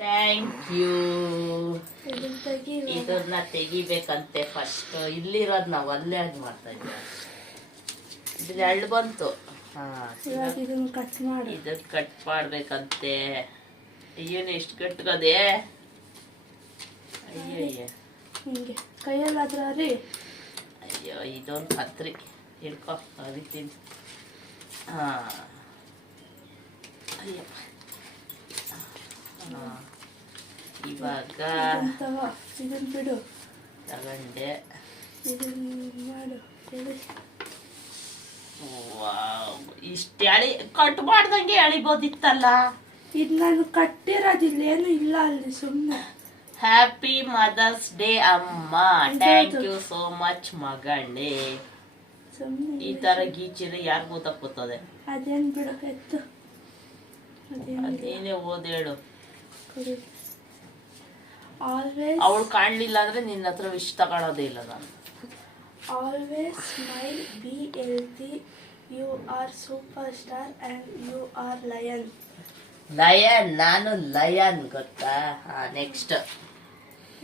Thank you ಇದನ್ನ ತೆಗಿ ಇದನ್ನ ತೆಗಿಬೇಕಂತೆ ಫಸ್ಟ್ ಇಲ್ಲಿರೋದು ನಾವು ಅಲ್ಲೇ ಆಗಿ ಮಾಡ್ತಾ ಇದ್ದೀವಿ. ಇದು ಎಳ್ಳು ಬಂತು. ಇದನ್ನ ಕಟ್ ಮಾಡಿ. ಇದನ್ನ ಕಟ್ ಮಾಡ್ಬೇಕಂತೆ. ಅಯ್ಯನ ಎಷ್ಟು ಕಟ್ಕೋದೆ ಅಯ್ಯಯ್ಯ. ಹಿಂಗೆ ಕೈಯಲ್ಲಾದ್ರ ಅಯ್ಯೋ ಇದೊಂದು ಕತ್ರಿ ಹಿಡ್ಕೊ ಅರಿತೀನಿ ಹಾ. ಅಯ್ಯಪ್ಪ. ಹಾ. ಇವಾಗ ತಗೋ ಇದನ್ನ ಬಿಡು. ತಗೊಂಡೆ. ಇದನ್ನ ಮಾಡು ಇಷ್ಟು ಎಳಿ ಕಟ್ ಮಾಡ್ದಂಗೆ ಎಳಿಬೋದಿತ್ತಲ್ಲ? ಇದು ನಾನು ಕಟ್ಟಿರೋದಿಲ್ಲ ಏನು ಇಲ್ಲ ಅಲ್ಲಿ ಸುಮ್ಮನೆ ಹ್ಯಾಪಿ ಮದರ್ಸ್ ಡೇ ಅಮ್ಮ. ಥ್ಯಾಂಕ್ ಯು ಸೋ ಮಚ್ ಮಗಳೇ. ಈ ತರ ಗೀಚಿದ್ರೆ ಯಾರು ಗೊತ್ತಾಗ್ಬೋತದೆ ಅದೇನು ಬಿಡು ಎತ್ತು. ಅದೇನು ಅದೇನೇ ಓದೇಳು ಆಲ್ವೇಸ್ ಅವಳು ಕಾಣಲಿಲ್ಲ ಅಂದ್ರೆ ನಿನ್ನ ಹತ್ರ ವಿಶ್ ತಗೊಳೋದೇ ಇಲ್ಲ ನಾನು. Always smile be healthy you are super star and you are lion lion ನಾನು ಲಯನ್ ಗೊತ್ತಾ? ಹಾ ನೆಕ್ಸ್ಟ್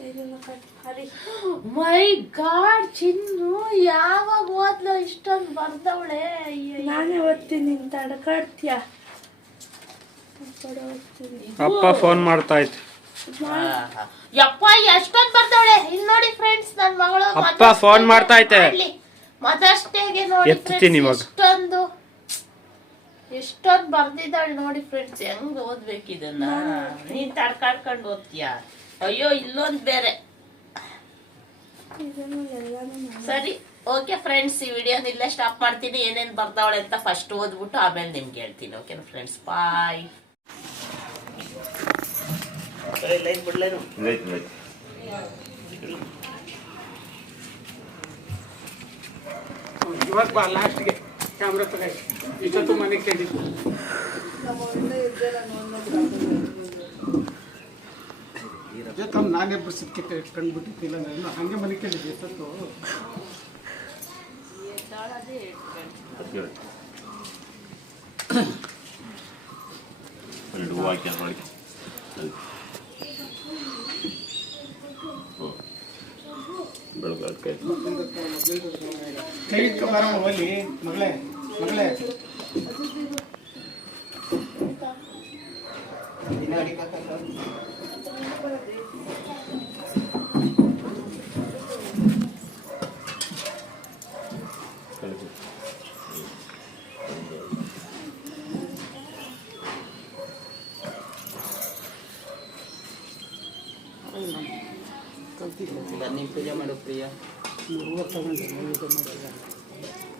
ಇದನ್ನ ಕಟ್ ಮಾಡಿ ಮೈ ಗಾಡ್ ಚಿನ್ನು ಯಾವಾಗ ಓದ್ಲು ಇಷ್ಟೊಂದು ಬರ್ದವಳೆ? ನಾನೇ ಓದ್ತೀನಿ ನೀನು ತಡ್ಕಾಡ್ತೀಯ ಕೊಡು ಅಪ್ಪ ಫೋನ್ ಮಾಡ್ತಾ ಐತೆ ಯಪ್ಪ ಎಷ್ಟೊಂದ್ ಬರ್ದವಳೆ ಇಲ್ಲಿ ನೋಡಿ ಫ್ರೆಂಡ್ಸ್ ನನ್ನ ಮಗಳು ಅಪ್ಪ ಫೋನ್ ಮಾಡ್ತಾ ಐತೆ. ಮದರ್ಸ್ ಡೇಗೆ ನೋಡಿ ಎತ್ತುತ್ತೀನಿ ಇವಾಗ. ಎಷ್ಟೊಂದು ಎಷ್ಟೊಂದು ಬರ್ದಿದ್ದಾಳೆ ನೋಡಿ ಫ್ರೆಂಡ್ಸ್ ಹೆಂಗ್ ಓದ್ಬೇಕು ಇದನ್ನ? ನೀನ್ ತಡ್ಕಾಡ್ಕೊಂಡು ಓದ್ತೀಯ? ಅಯ್ಯೋ ಇಲ್ಲೊಂದ್ ಬೇರೆ. ಸರಿ ಓಕೆ ಫ್ರೆಂಡ್ಸ್ ಈ ವಿಡಿಯೋನ ಇಲ್ಲೇ ಸ್ಟಾಪ್ ಮಾಡ್ತೀನಿ. ಏನೇನ್ ಬರ್ದವಳೆ ಅಂತ ಫಸ್ಟ್ ಓದ್ಬಿಟ್ಟು ಆಮೇಲೆ ನಿಮ್ಗೆ ಹೇಳ್ತೀನಿ ಓಕೆನಾ ಫ್ರೆಂಡ್ಸ್ ಬಾಯ್ ಲೈನ್ ಬಿಡ್ಲೇನು ಇವಾಗ ಬಾ ಲಾಸ್ಟ್ಗೆ ಕ್ಯಾಮ್ರಾ ತಗ. ಇಷ್ಟೊತ್ತು ಮನೆಗೆ ಕೇಳಿದ್ದು ತಮ್ಮ ನಾನೇ ಬರ್ಸಿದ್ಕೆ ಕಂಡ್ಬಿಟ್ಟಿದ್ದಿಲ್ಲ ನಾನು ಹಂಗೆ ಮನೆ ಕೇಳಿದ್ದೆ ಎಷ್ಟೊತ್ತು ಎರಡು ಹೂವು ಹಾಕಿ ಅದ್ರೊಳಗೆ ಬೆಳಗ್ಗೆ ಕೈ ಇಟ್ಕೊ ಬಾರಮ್ಮ ಒಲಿ ಮಗಳೇ ಮಗಳೇ ನೀನ್ ಪೂಜೆ ಮಾಡು ಪ್ರಿಯ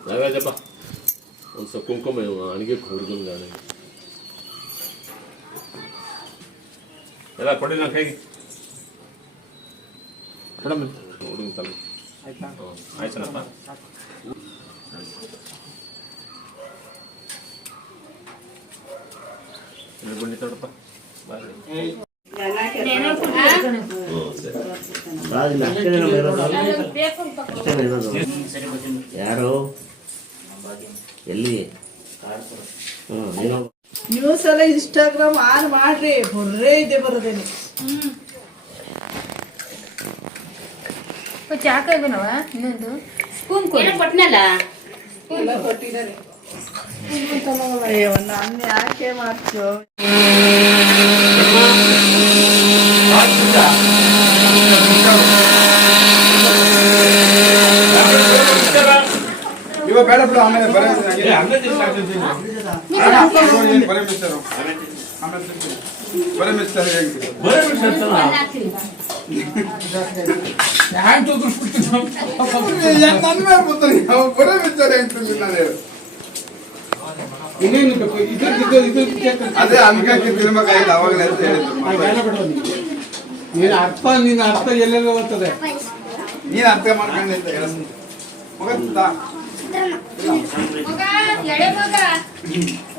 ನಾಗಾಜಪ್ಪ ಒಂದು ಸ್ವಲ್ಪ ಕುಂಕುಮ ನನಗೆ ಹುಡುಗನ ಎಲ್ಲ ಕೊಡಿ ನಾನು ಕೈಗೆ. ಮೇಡಮ್ ಹುಡುಗನ ತಲೆ. ಆಯ್ತಾ? ಆಯ್ತನಪ್ಪ ಇಲ್ಲಿ ಬನ್ನಿ ತಡಪ್ಪ. ಬಾರಿ ಹ್ಞೂ ಸರಿ ಯಾರು? ಎಲ್ಲಿ? ಹ್ಮ್, ನೀನು? ನ್ಯೂಸ್ ಎಲ್ಲ ಇನ್ಸ್ಟಾಗ್ರಾಮ್ ಆನ್ ಮಾಡ್ರಿ. ಬರ್ರೇ ಇದೆ ಬರೋದೇನೆ. ಅಯ್ಯೋ ನಾನು ಯಾಕೆ ಮಾಡ್ತೀವೋ ಇವಾಗ ಬೇಡ ಬಿಡು ಆಮೇಲೆ ಬರ ಬರ ಮಿಸ್ಟರು ಆಮೇಲೆ ಬರ ಮಿಸ್ಟರ್ ಹೇಗೆ ನನ್ನ ಮೇಲೆ ಬರ್ತಾರೆ ಅವ್ನು ಬರ ಮಿಸ್ಟರ್ ಹೇಳ್ತೀನಿ ನಾನು ಹೇಳು ಇನ್ನೇನು ಬೇಕು ಇದು ಇದು ಇದು ಅದೇ ಅನ್ಕಕ್ಕೆ ತಿನ್ಬೇಕಾಗಿಲ್ಲ ಅವಾಗಲೇ ಅಂತ ಹೇಳಿದ್ರು ನೀನು ಅರ್ಥ ನಿನ್ನ ಅರ್ಥ ಎಲ್ಲೆಲ್ಲ ಹೋಗ್ತದೆ ನೀನ್ ಅರ್ಥ ಮಾಡ್ಕೊಂಡೆ ಅಂತ ಹೇಳ ಮುಗತ್ತಾ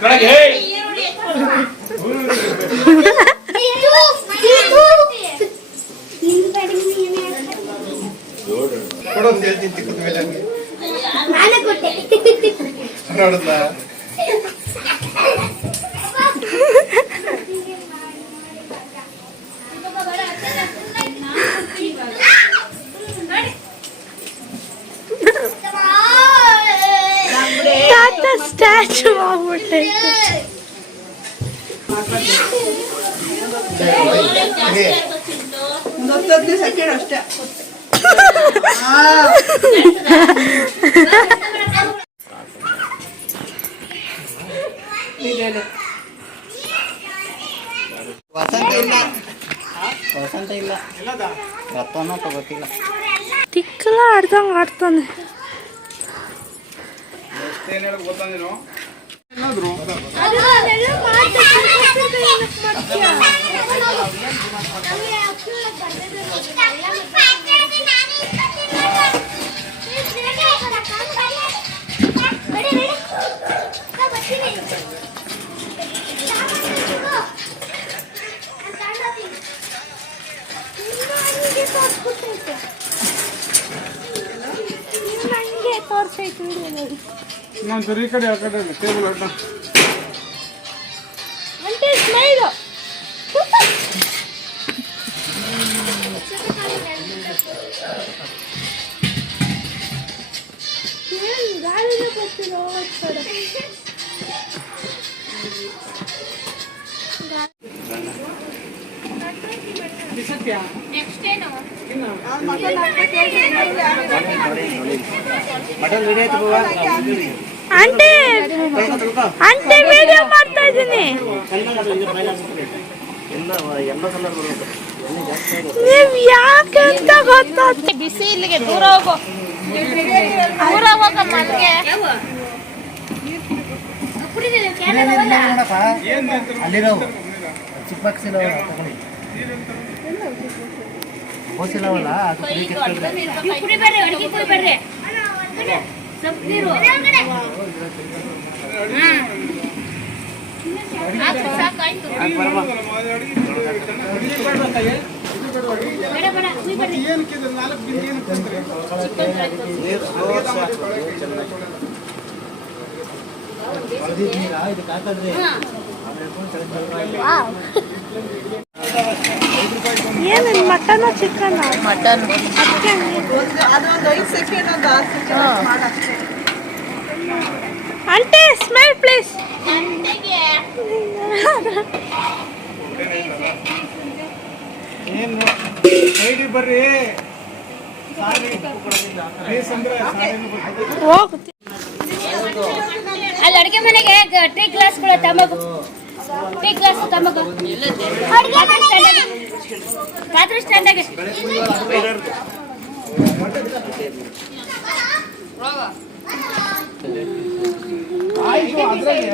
ಕೆಳಗೆ ಹೇ ಇದು ಒಂದು ಹತ್ತು ಹದಿನೈದು ಸೆಕೆಂಡ್ ಆಡ್ತಾನೆ ಏನಾದ್ರು? ನಾನು ಸರಿ ಈ ಕಡೆ ಆ ಕಡೆ ಟೇಬಲ್ ಅಡ್ಡ ಅಂತೆ ಅಂತೆ ವಿಡಿಯೋ ಮಾಡ್ತಾ ಬಿಸಿ ದೂರ ಹೋಗೋ. ದೂರ ಹೋಗೋ ಮನೆಗೆ. ಅಲ್ಲಿರೋ ಚಿಕ್ಕ ಬಾಕ್ಸಿಲವ ತಗೊಳ್ಳಿ. ಓಸಿಲವಲ್ಲ ಅದು ಇದು ನಾಲ್ಕು ಏನು ಮಟನ್ ಚಿಕನ್ ಮಟನ್ ಅಂಟೆ ಸ್ಮೆಲ್ ಪ್ಲೀಸ್ ಏನು ಬರ್ರಿ ಅಲ್ಲಿ ಅಡುಗೆ ಮನೆಗೆ ಟ್ರೀ ಗ್ಲಾಸ್ಗಳು ತಂಬಾಕು ಟೀ ಗ್ಲಾಸ್ ತಮಗ ಪಾತ್ರೆ ಸ್ಟ್ಯಾಂಡಾಗೆ ಆಯ್ತು ಅದ್ರಾಗೆ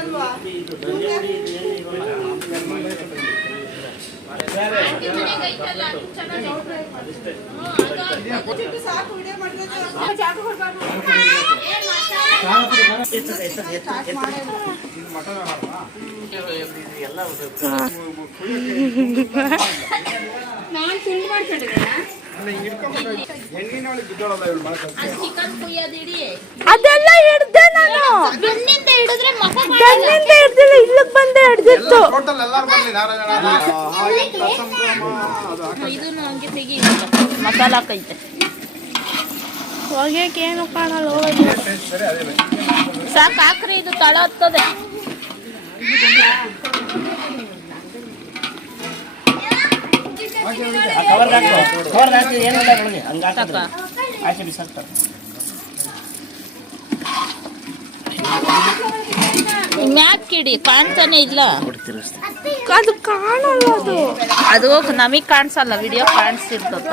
ಅಲ್ವಾ? ಸಾಕು ವಿಡಿಯೋ ಮಾಡಿದ್ರೆ ಅದೆಲ್ಲ ಹಿಡ್ದೆ ನಾನು. ಬೆನ್ನಿಂದ ಹಿಡಿದ್ರೆ ಹಿಡ್ದಿಲ್ಲ ಇಲ್ಲಿಗೆ ಬಂದೆ ಹಿಡ್ದಿತ್ತು. ಹಾಗೆ ಇದನ್ನು ತೆಗಿ ಮಸಾಲ ಹಾಕೈತೆ. ಹೊಗೆಗೆ ಏನು ಕಾಣಲ್ಲ ಹೋಗಿ ಸಾಕು ಹಾಕ್ರಿ ಇದು ತಳ ಹತ್ತದೆ. ಇಡಿ ಕಾಣ್ತಾನೆ ಇಲ್ಲ. ಅದು ಕಾಣಲ್ಲ ಅದು. ಅದು ನಮಗ್ ಕಾಣಿಸಲ್ಲ ವಿಡಿಯೋ ಕಾಣಿಸ್ತಿರ್ತದ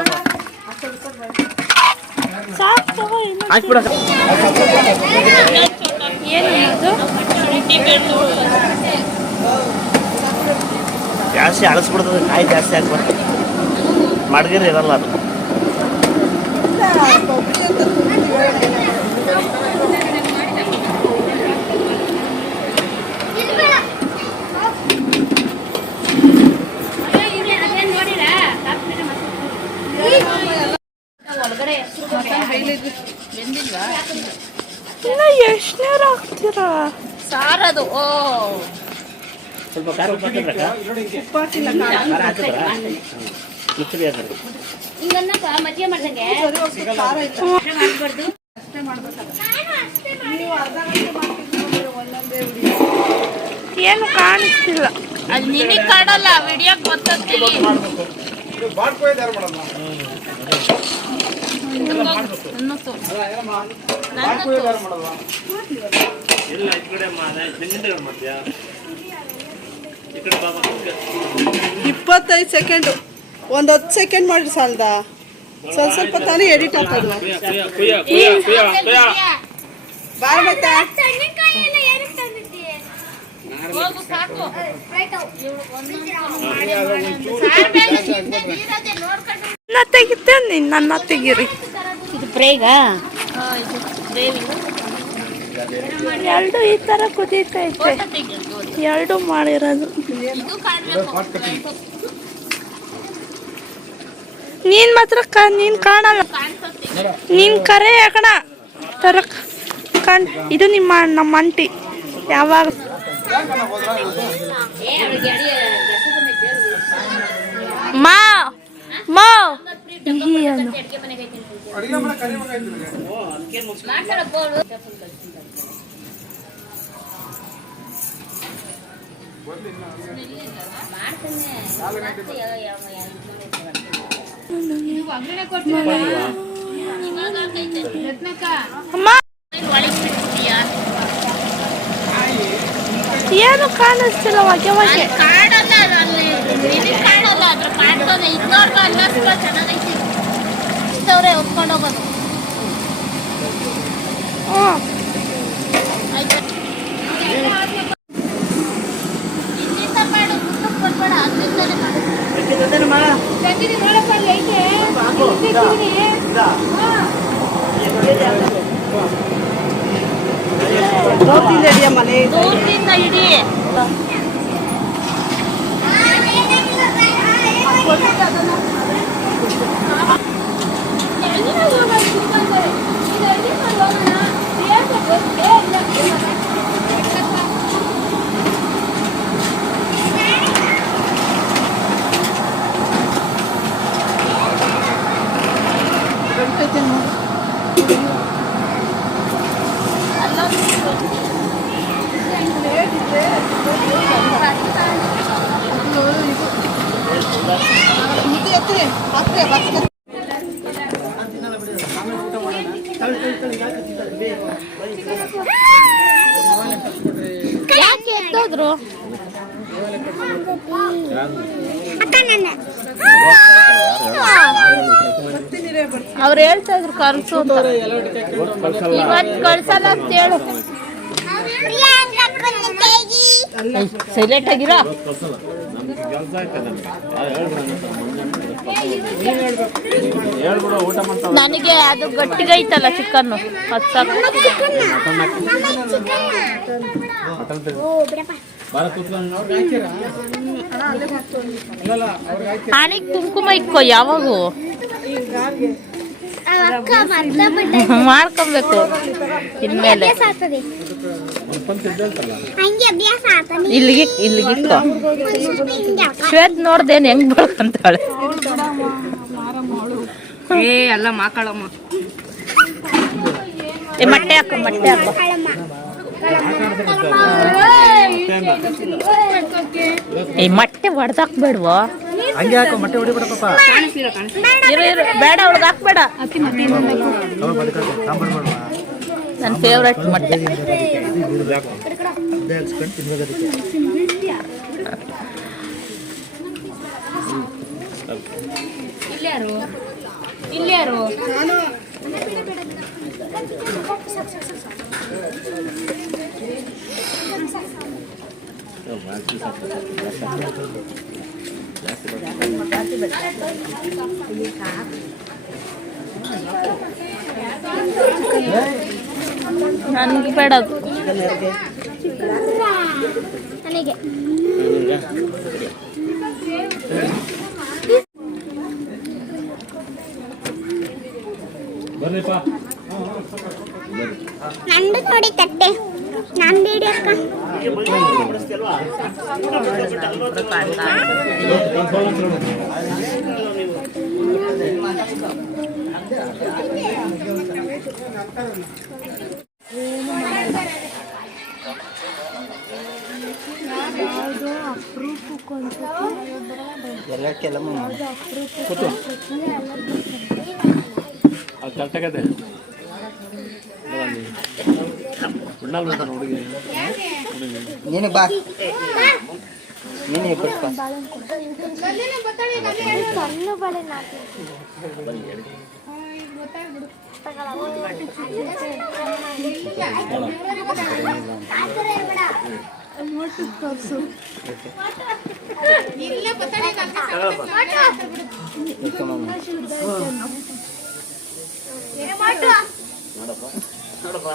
ಏನು ಜಾಸ್ತಿ ಅಳಸ್ಬಿಡ್ತದೆ ಕಾಯಿ ಜಾಸ್ತಿ ಹಾಕ್ಬಾರ್ದು ಮಾಡಿದ್ರೆ ಇರಲ್ಲ ಅದು. ಸ್ವಲ್ಪ ನೇರ ಹಾಕ್ತೀರಾ? ಸಾರದು ಓ. ಸ್ವಲ್ಪ ಹಿಂಗನ್ನಕ ಮಾಡ್ದಂಗೆ? ಅಷ್ಟೇ ಮಾಡ್ಬೇಕಲ್ಲ ನೀವು ಅರ್ಧ ಒಂದೊಂದೇ ಉಡಿ ಏನು ಕಾಣಿಸ್ತಿಲ್ಲ. ಅಲ್ಲಿ ನಿನಗೆ ಕಾಣಲ್ಲ ವಿಡಿಯೋ ಗೊತ್ತಿಲ್ಲ ಇಲ್ಲ ಈ ಕಡೆ. ಇಪ್ಪತ್ತೈದು ಸೆಕೆಂಡು ಒಂದು ಹತ್ತು ಸೆಕೆಂಡ್ ಮಾಡಿ ಸಾಲದ. ಸ್ವಲ್ಪ ಸ್ವಲ್ಪ ತಾನೇ ಎಡಿಟ್. ಮತ್ತೆ ಸಾಕು ನನ್ನ ತೆಗಿತೆ ನೀನು ನನ್ನ ತೆಗೀರಿ ಇದು ಬ್ರೇಗ? ಎರಡು ಈ ತರ ಕುದೀತೈತೆ. ಎರಡು ಮಾಡಿರೋದು. ನೀನ್ ಮಾತ್ರ ಕ ನೀನ್ ಕಾಣಲ್ಲ. ನೀನ್ ಕರೆ ಯಾಕಣ? ತರ ಕಣ್ ಇದು ನಿಮ್ಮ ನಮ್ಮ ಅಂಟಿ ಯಾವಾಗ? ಮಾ ಮಾ. ಏನು ಏನು ಕಾಣಿಸ್ತಿಲ್ಲ ಹೊಗೆ ಹೊಗೆ. ಕಾಣಲ್ಲ ಅಲ್ಲಿ ನಿನಗೆ ಕಾಣಲ್ಲ ಅದ್ರ ಕಾಣ್ತದೆ ಇದ್ದವ್ರಿಗೆ ಅನ್ನಿಸ್ತಾ ಚೆನ್ನಾಗೈತಿ. ಇದ್ದವ್ರೆ ಒಪ್ಕೊಂಡು ಹೋಗೋದು ಹ್ಞೂ ಆಯ್ತಾ ಇಲ್ಲಿಂದ ಮಾಡು ಮುಂದಕ್ಕೆ ಬರ್ಬೇಡ ಅಲ್ಲಿಂದಲೇ ಮಾಡು ನೋಡಪ್ಪ ಅಲ್ಲಿ ಐತೆ ನೋಡ್ತಿದ್ದೆ ಅಡಿಯ ಮನೆ ದೂರದಿಂದ ಇಡಿ ಮುದ್ದೆ ಎತ್ತಿ ಹಾಕ್ರೆ ಬಾಕ್ಸ್ಗೆ ಯಾಕೆ ಎತ್ತೋದ್ರು ಅವ್ರು ಹೇಳ್ತಾ ಇದ್ರು ಕಳ್ಸು ಇವತ್ತು ಕಳ್ಸಲ್ಲ ಅಂತ ಹೇಳು. ಸೈಲೆಂಟ್ ಆಗಿರ? ನನಗೆ ಅದು ಗಟ್ಟಿಗೈತಲ್ಲ ಚಿಕನ್ ಅದು ಸಾಕು. ಆನೆಗೆ ಕುಂಕುಮ ಇಕ್ಕೋ ಯಾವಾಗೂ. ಮಾಡ್ಕೊಬೇಕು. ಇನ್ಮೇಲೆ. ಇಲ್ಲಿಗೆ ಇಲ್ಲಿಗೆ ಶ್ವೇತ್ ನೋಡ್ದೇನು ಹೆಂಗ್ ಬೆಳ್ಕಂತಾಳೆ ಏ ಎಲ್ಲ ಮಾಕಳಮ್ಮ. ಏ ಮೊಟ್ಟೆ ಹಾಕ ಮೊಟ್ಟೆ ಹಾಕು. ಏ ಮೊಟ್ಟೆ ಹೊಡೆದಾಕ್ಬೇಡ್ವೋ ಹಂಗೆ ಹಾಕೋ ಮೊಟ್ಟೆ ಹೊಡಿಬಿಡಪ್ಪ ಇರು ಇರು ಬೇಡ ಅವಳಿಗೆ ಹಾಕ್ಬೇಡ ನನ್ನ ಫೇವ್ರೆಟ್ ಮೊಟ್ಟೆ. ಇಲ್ಲಾರು ಇಲ್ಲಾರು ನನಗೆ ಬೇಡ ಅದು ನನಗೆ ಬರ್ರಿಪ್ಪ ನಂದು ನೋಡಿ ತಟ್ಟೆ ನಾನು ಬೇಡಿ ಅಕ್ಕ ಅದು ಕರೆಕ್ಟಾಗದೆ ಉಣ್ಣಲ್ಲ ಅಂತ ಹುಡುಗಿ ನೀನು ಬಾ. ನೀನು ಸಣ್ಣ ಬಳೆ ನೋಡಪ್ಪ.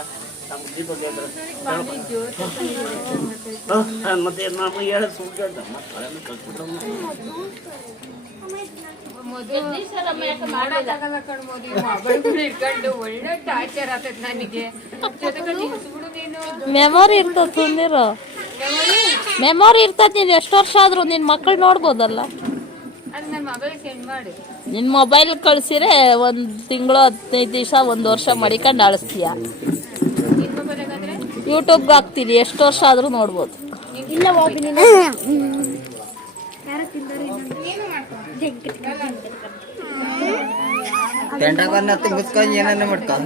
ಮತ್ತೆ ನಮಗೆ ಹೇಳೋದು ಸುಳ್ಳು ಹೇಳ್ದ. ಮತ್ತೆ ಅದನ್ನ ಕಲ್ತ್ಬಿಟ್ಟವ್ನು. ಮೆಮೊರಿ ಇರ್ತದ ಸುಂದಿರು ಮೆಮೊರಿ ಇರ್ತದ ನೀನ್ ಎಷ್ಟು ವರ್ಷ ಆದ್ರೂ ನಿನ್ ಮಕ್ಕಳು ನೋಡ್ಬೋದಲ್ಲ ನಿನ್ ಮೊಬೈಲ್ ಕಳ್ಸಿರೆ ಒಂದ್ ತಿಂಗಳು ಹದಿನೈದು ದಿವಸ ಒಂದ್ ವರ್ಷ ಮಡಿಕೊಂಡು ಅಳಿಸ್ತೀಯ ಯೂಟ್ಯೂಬ್ಗೆ ಹಾಕ್ತೀನಿ ಎಷ್ಟು ವರ್ಷ ಆದ್ರೂ ನೋಡ್ಬೋದು. ಇಲ್ಲ ಹೋಗಿ ನೀನು ಟೆಂಟಾಗನ್ನ ತುಂಬಿಸ್ಕೊಂಡು ಏನನ್ನ ಮಾಡ್ಕೊ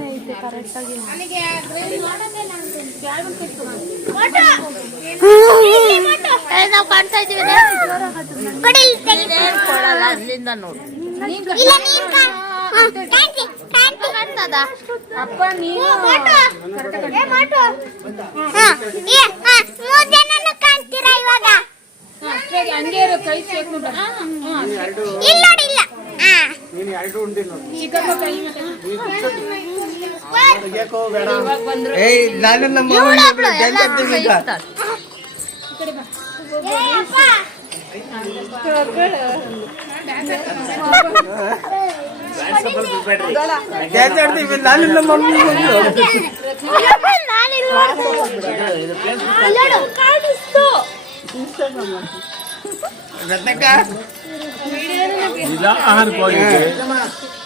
ನಾವು ಕಾಣ್ತಾ ಇದೀವಿ ಕೊಡಿ ಇಲ್ಲಿ ತೆಗಿ. ಕೊಡಲ್ಲ ಅಲ್ಲಿಂದ ನೋಡು ಇಲ್ಲ ನೀನ್ ಕಾ- ಹ, ಕಾಣ್ತಿ, ಕಾಣ್ತಿ. ಹ್ಞೂ, ಮಾಡು. ಏ, ಮಾಡು. ಹ, ಏ, ಹ, ಮೂರ್ ಜನನು ಕಾಣ್ತೀರಾ ಇವಾಗ ಇಲ್ಲ ಇಲ್ಲ. ನೀನು ಎರಡು ಉಂಡಿ ನೋಡಿ ಏಯ್ ನಾನು ನಮ್ಮ ಇವಳೊಬ್ಳು ಜಲ್ದಿ ಎಲ್ಲ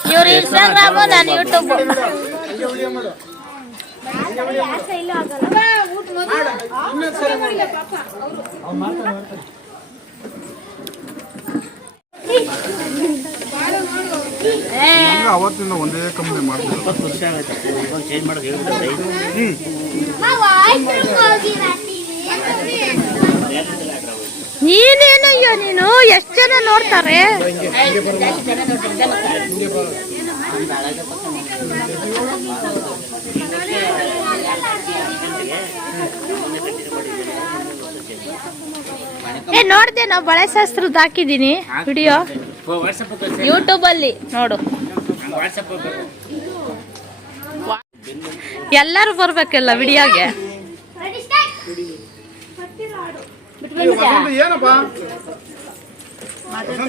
ಇವ್ರು ಇನ್ಸ್ಟಾಗ್ರಾಮು ನಾನು ಯೂಟ್ಯೂಬ್ ಅವತ್ತಿಂದ ಒಂದೇ ಕಂಪ್ನಿ ಮಾಡ್ತೀವಿ ಇಪ್ಪತ್ತು ವರ್ಷ ಆಗುತ್ತೆ ಇವಾಗ ಚೇಂಜ್ ಮಾಡೋದು ಹೇಳ್ಬಿಟ್ಟೆ ನೀನೇನಯ್ಯ ನೀನು? ಎಷ್ಟು ಜನ ನೋಡ್ತಾರೆ? ಏ ನೋಡ್ದೆ ನಾವು ಬಳೆಶಾಸ್ತ್ರದ್ದು ಹಾಕಿದೀನಿ. ವಿಡಿಯೋ. ಯೂಟ್ಯೂಬ್ ಅಲ್ಲಿ ನೋಡು. ಎಲ್ಲರೂ ಬರ್ಬೇಕಲ್ಲ ವಿಡಿಯೋಗೆ?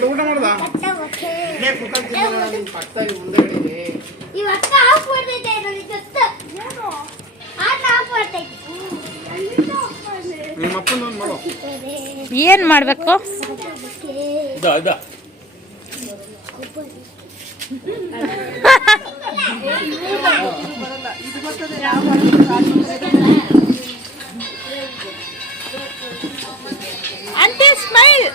ಊಟ ಏನ್ ಮಾಡಬೇಕು? ಅಂತೆ ಸ್ಮೈಲ್